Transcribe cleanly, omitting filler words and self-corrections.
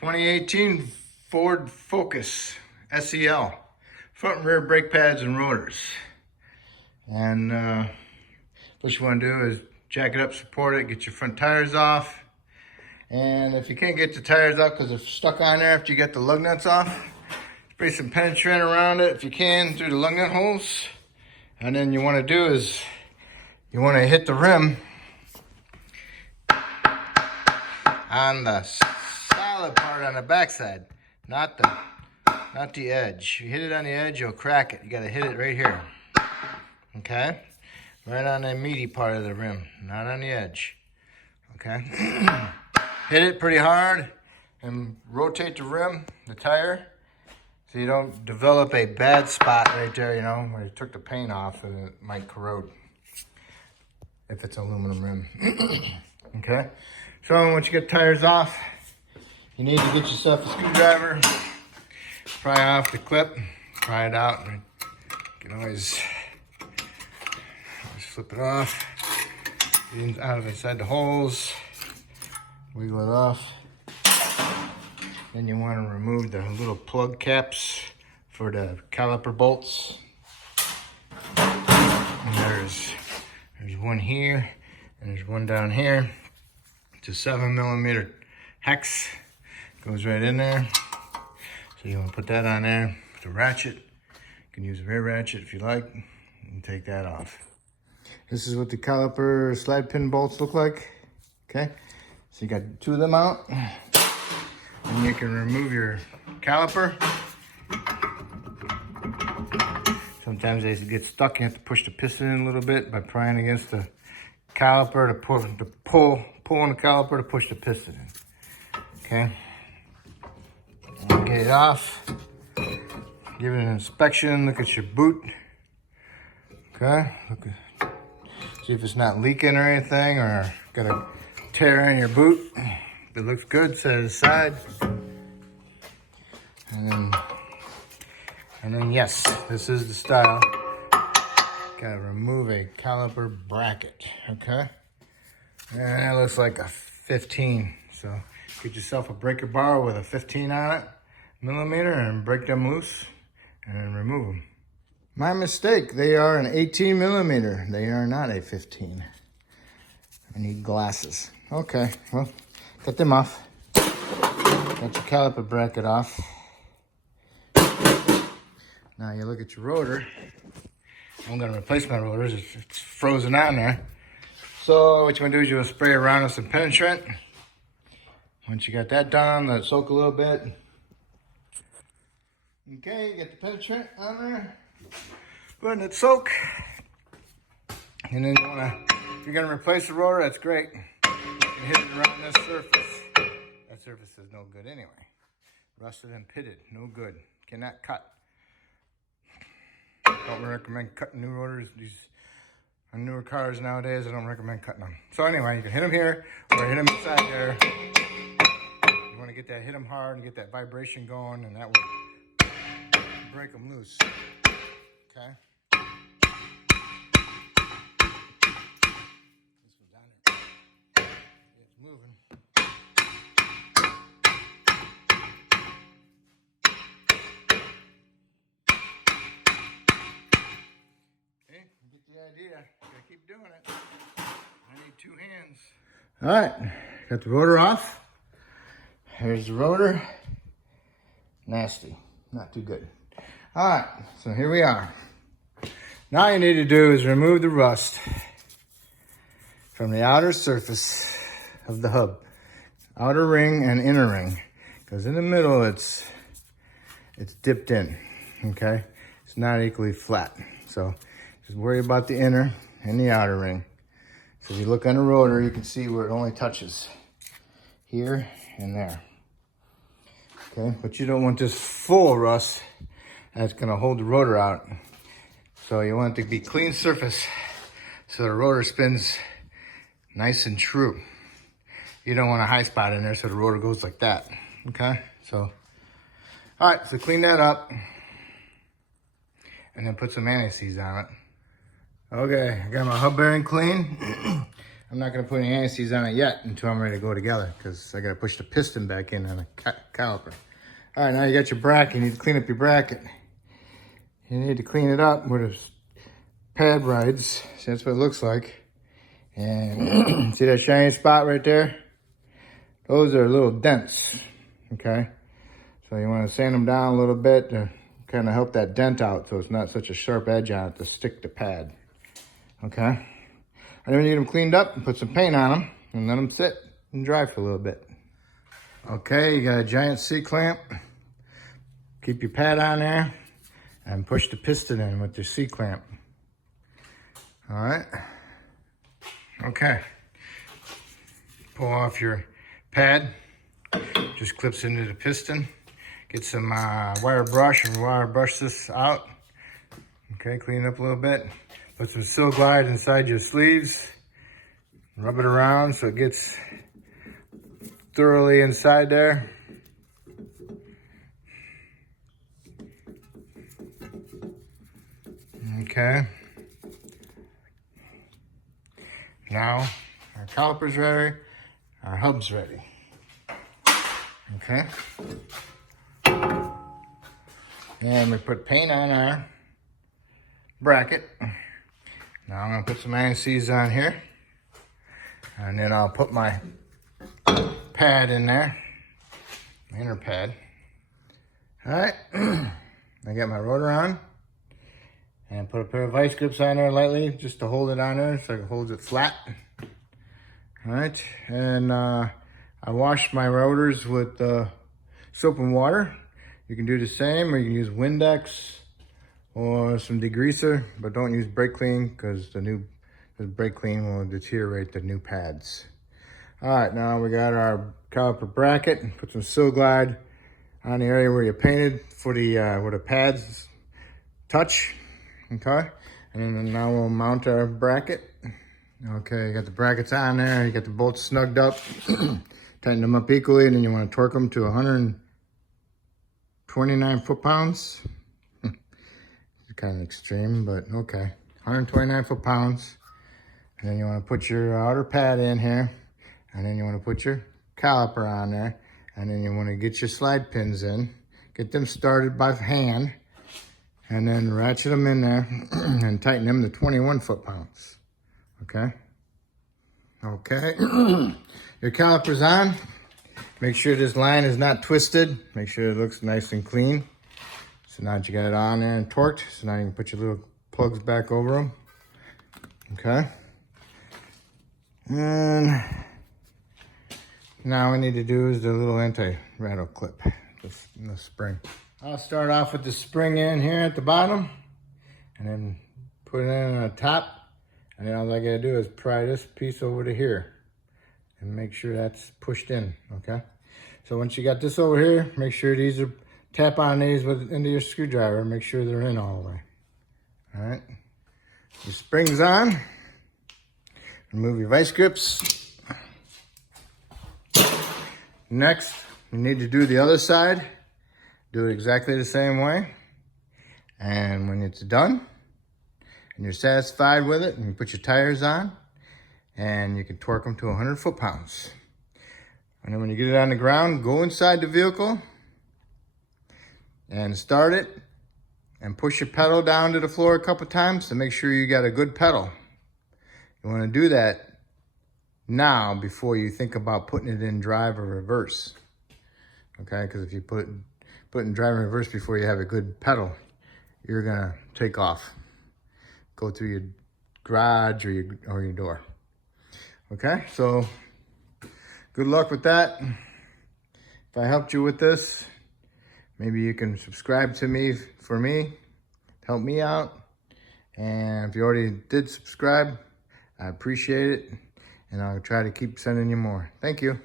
2018 Ford Focus SEL, front and rear brake pads and rotors. And what you want to do is jack it up, support it, get your front tires off. And if you can't get the tires off because they're stuck on there after you get the lug nuts off, spray some penetrant around it if you can through the lug nut holes. And then you want to do is you want to hit the rim on the solid part on the backside, not the edge. If you hit it on the edge, you'll crack it. You got to hit it right here. Okay? Right on the meaty part of the rim, not on the edge. Okay? Hit it pretty hard and rotate the rim, the tire, so you don't develop a bad spot right there, you know, where you took the paint off and it might corrode if it's aluminum rim. Okay? So once you get tires off, you need to get yourself a screwdriver, pry off the clip, pry it out. You can always flip it off, get out of inside the holes, wiggle it off. Then you want to remove the little plug caps for the caliper bolts. And there's one here, and there's one down here. It's a 7mm hex, goes right in there. So you want to put that on there with a ratchet. You can use a rear ratchet if you like, and take that off. This is what the caliper slide pin bolts look like. Okay, so you got two of them out, and you can remove your caliper. Sometimes they get stuck. You have to push the piston in a little bit by prying against the caliper to pull on the caliper to push the piston in. Okay, get it off. Give it an inspection. Look at your boot. Okay, see if it's not leaking or anything, or got a tear in your boot. If it looks good, set it aside. And then yes, this is the style. Gotta remove a caliper bracket, okay? And that looks like a 15. So get yourself a breaker bar with a 15 on it, millimeter, and break them loose and then remove them. My mistake, they are an 18mm. They are not a 15. I need glasses. Okay, well, cut them off. Got your caliper bracket off. Now you look at your rotor. I'm gonna replace my rotors. It's frozen on there. So what you wanna do is you wanna spray around with some penetrant. Once you got that done, let it soak a little bit. Okay, you get the penetrant on there. Letting it soak. And then if you're gonna replace the rotor, that's great. You can hit it around this surface. That surface is no good anyway. Rusted and pitted, no good. Cannot cut. Don't recommend cutting new rotors. These on newer cars nowadays, I don't recommend cutting them. So anyway, you can hit them here or hit them inside there. You want to get that, hit them hard and get that vibration going, and that will break them loose. Okay. This one's down there. It's moving. Okay, you get the idea. Gotta keep doing it. I need two hands. All right, got the rotor off. Here's the rotor. Nasty, not too good. All right, so here we are. Now you need to do is remove the rust from the outer surface of the hub. Outer ring and inner ring. Because in the middle, it's dipped in, okay? It's not equally flat. So just worry about the inner and the outer ring. So if you look on the rotor, you can see where it only touches here and there. Okay, but you don't want this full rust. That's gonna hold the rotor out. So you want it to be clean surface so the rotor spins nice and true. You don't want a high spot in there so the rotor goes like that, okay? So, all right, so clean that up and then put some anti-seize on it. Okay, I got my hub bearing clean. I'm not gonna put any anti-seize on it yet until I'm ready to go together because I gotta push the piston back in on the caliper. All right, now you got your bracket. You need to clean up your bracket. You need to clean it up where the pad rides. See, that's what it looks like. And see that shiny spot right there? Those are little dents, okay? So you want to sand them down a little bit to kind of help that dent out so it's not such a sharp edge on it to stick the pad, okay? And then when you get them cleaned up, put some paint on them and let them sit and dry for a little bit. Okay, you got a giant C-clamp. Keep your pad on there and push the piston in with your C-clamp. All right. Okay. Pull off your pad. Just clips into the piston. Get some wire brush and wire brush this out. Okay, clean it up a little bit. Put some Sil Glide inside your sleeves. Rub it around so it gets thoroughly inside there. Okay. Now our caliper's ready, our hub's ready. Okay. And we put paint on our bracket. Now I'm gonna put some anti-seize on here. And then I'll put my pad in there, my inner pad. All right, I got my rotor on. And put a pair of vice grips on there lightly, just to hold it on there so it holds it flat. All right, and I washed my rotors with soap and water. You can do the same, or you can use Windex or some degreaser, but don't use brake clean because the brake clean will deteriorate the new pads. All right, now we got our caliper bracket. Put some Sil Glide on the area where you painted for the where the pads touch. Okay, and then now we'll mount our bracket. Okay, you got the brackets on there, you got the bolts snugged up. Tighten them up equally, and then you want to torque them to 129 foot-pounds. It's kind of extreme, but okay. 129 foot-pounds. And then you want to put your outer pad in here, and then you want to put your caliper on there, and then you want to get your slide pins in. Get them started by hand. And then ratchet them in there and tighten them to 21 foot-pounds, okay? Okay, your caliper's on. Make sure this line is not twisted. Make sure it looks nice and clean. So now that you got it on there and torqued, so now you can put your little plugs back over them, okay? And now what we need to do is the little anti-rattle clip, the spring. I'll start off with the spring in here at the bottom and then put it in on the top. And then all I gotta do is pry this piece over to here and make sure that's pushed in, okay? So once you got this over here, make sure these are, tap on these into your screwdriver, make sure they're in all the way. All right, the spring's on. Remove your vice grips. Next, you need to do the other side. Do it exactly the same way. And when it's done, and you're satisfied with it, and you put your tires on, and you can torque them to 100 foot-pounds. And then when you get it on the ground, go inside the vehicle and start it and push your pedal down to the floor a couple times to make sure you got a good pedal. You want to do that now before you think about putting it in drive or reverse. Okay, because if you put in drive and reverse before you have a good pedal, you're gonna take off. Go through your garage or your door. Okay, so good luck with that. If I helped you with this, maybe you can subscribe to me for me, help me out. And if you already did subscribe, I appreciate it. And I'll try to keep sending you more. Thank you.